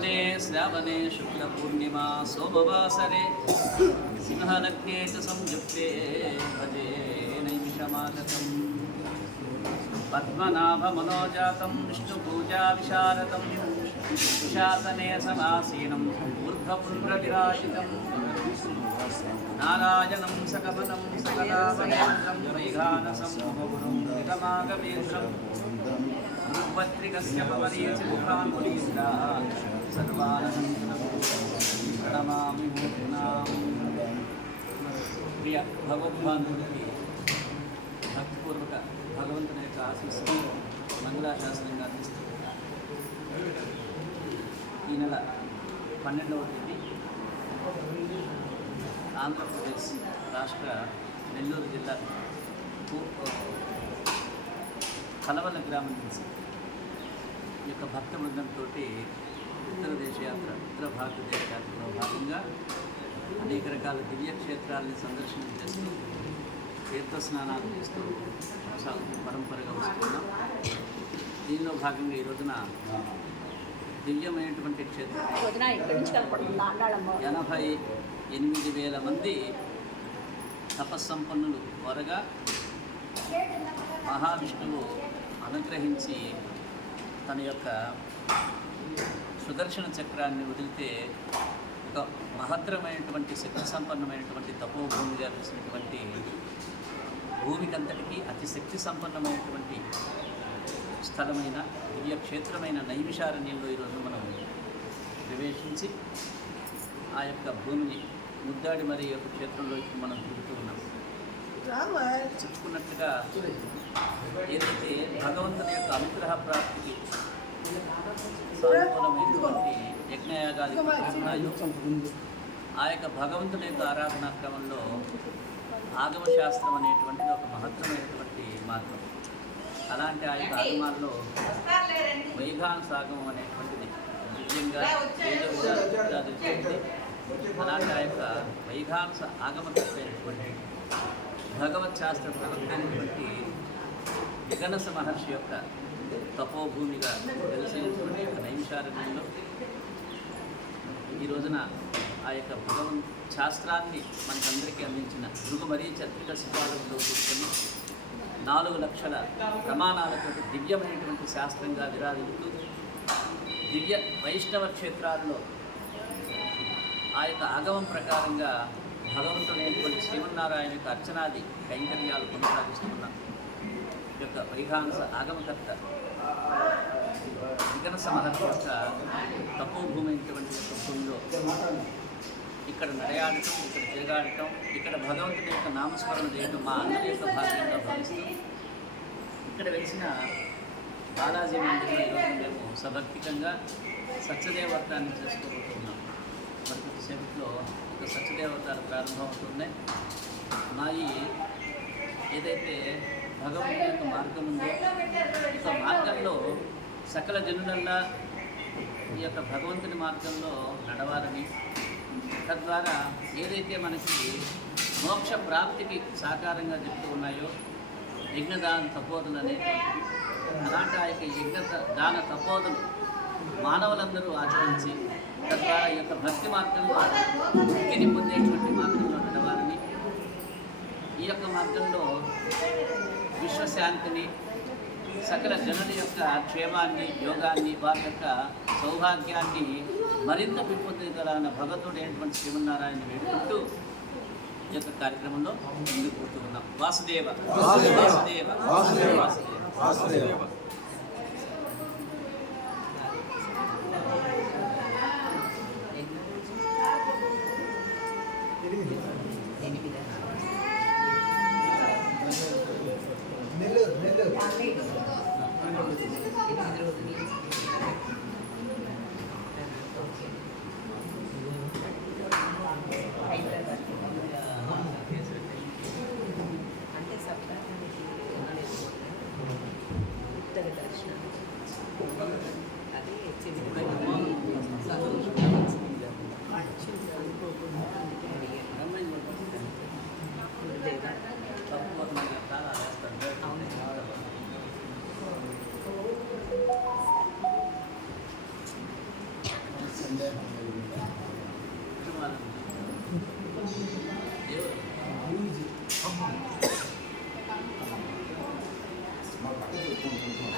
पावने श्रावणे शुक्लपूर्णिमा सोमवासरे सिंहलग्ने च संयुक्ते भजे नैमिषमागतम् पद्मनाभमनोजातं विष्णुपूजाविशारदं शासने समासीनं ऊर्ध्वपुण्ड्रविराजितं नारायणं सकपदं सकलावनेन्द्रं वैघानसम्मोहं निगमागमेन्द्रं मृग्भद्रिकस्य पवनीयसिद्धान्मुनीन्द्रा सर्वानन्दं प्रणमामि मूर्तिनां प्रिय भगवद्बान्धुलకి భక్తిపూర్వక భగవంతుని యొక్క ఆశీస్సులు మంగళాశాసనంగా అందిస్తుంది. ఈ నెల 12వ తేదీ ఆంధ్రప్రదేశ్ రాష్ట్ర నెల్లూరు జిల్లా కలవల గ్రామం నుంచి ఈ యొక్క భక్త బృందంతో ఉత్తర దేశయాత్ర ఉత్తర భారతదేశ యాత్రలో భాగంగా అనేక రకాల దివ్యక్షేత్రాలని సందర్శన చేస్తూ తీర్థ స్నానాలు చేస్తూ పరంపరగా వస్తున్నాం. దీనిలో భాగంగా ఈ రోజున దివ్యమైనటువంటి క్షేత్రం 88,000 మంది తపస్సంపన్నులు త్వరగా మహావిష్ణువు అనుగ్రహించి తన యొక్క సుదర్శన చక్రాన్ని వదిలితే ఒక మహత్తరమైనటువంటి శక్తి సంపన్నమైనటువంటి తపోభూమిగా తెలిసినటువంటి భూమికంతటికీ అతి శక్తి సంపన్నమైనటువంటి స్థలమైన దివ్యక్షేత్రమైన నైమిషారణ్యంలో ఈరోజు మనం ప్రవేశించి ఆ యొక్క భూమిని ముద్దాడి మరి యొక్క క్షేత్రంలో మనం తిరుగుతూ ఉన్నాం. చెప్పుకున్నట్టుగా ఏదైతే భగవంతుని యొక్క అనుగ్రహ ప్రాప్తికి సానుకూలమైనటువంటి యజ్ఞయాగాది ఉన్నాయో ఆ యొక్క భగవంతుని యొక్క ఆరాధనా క్రమంలో ఆగమశాస్త్రం అనేటువంటిది ఒక మహత్తరమైనటువంటి మార్గం. అలాంటి ఆ యొక్క ఆగమాల్లో వైఘానసాగమం అనేటువంటిది దివ్యంగా అలాంటి ఆ యొక్క వైఘానస ఆగమకమైనటువంటి భగవత్ శాస్త్ర ప్రవక్తైనటువంటి విగనస మహర్షి యొక్క తపోభూమిగా తెలిసినటువంటి యొక్క నైమిషారణ్యంలో ఈ రోజున ఆ యొక్క భగవంత్ శాస్త్రాన్ని మనకందరికీ అందించిన భృగుమరీచ అద్భుత శివాలయంలో కూర్చొని 4 లక్షల ప్రమాణాలతో దివ్యమైనటువంటి శాస్త్రంగా విరాజిల్లుతూ దివ్య వైష్ణవ క్షేత్రాల్లో ఆ యొక్క ఆగమం ప్రకారంగా భగవంతుడైనటువంటి శ్రీమన్నారాయణ యొక్క అర్చనాది కైంకర్యాలు కొనసాగిస్తున్న ఈ యొక్క వైఘానస ఆగమకర్త విగనస మహర్షి యొక్క తపోభూమి అయినటువంటి యొక్క భూమిలో ఇక్కడ నడయాడటం, ఇక్కడ తిరగాడటం, ఇక్కడ భగవంతుడి యొక్క నామస్మరణ చేయడం మా అందరి యొక్క భాగ్యంగా భావిస్తూ ఇక్కడ వెలిసిన బాలాజీ మందిరంలో ఈరోజు మేము సభక్తికంగా సత్యదేవవ్రతాన్ని చేసుకోబోతున్నాం. మరి కొద్దిసేపట్లో ఒక సత్యదేవవ్రతాలు ప్రారంభమవుతున్నాయి. మా ఏదైతే భగవంతుని యొక్క మార్గం ఉందో ఈ మార్గంలో సకల జనులల్లా ఈ యొక్క భగవంతుని మార్గంలో నడవాలని, తద్వారా ఏదైతే మనకి మోక్ష ప్రాప్తికి సాకారంగా చెప్తూ ఉన్నాయో యజ్ఞదాన తపోదలు అనేటువంటి అలాంటి ఆ యొక్క యజ్ఞదాన తపోదలు మానవులందరూ ఆచరించి తద్వారా ఈ యొక్క భక్తి మార్గంలో ముక్తిని పొందేటువంటి మార్గంలో నడవాలని, ఈ యొక్క మార్గంలో విశ్వశాంతిని, సకల జనుల యొక్క క్షేమాన్ని, యోగాన్ని, వారి యొక్క సౌభాగ్యాన్ని మరింత పెంపొందగలన భగవంతుడైనటువంటి శ్రీమన్నారాయణ వేడుకుంటూ ఈ యొక్క కార్యక్రమంలో ముందుకు పోతూ ఉన్నాం. వాసుదేవ వాసుదేవ వాసుదేవ వాసుదేవ. మా పక్కన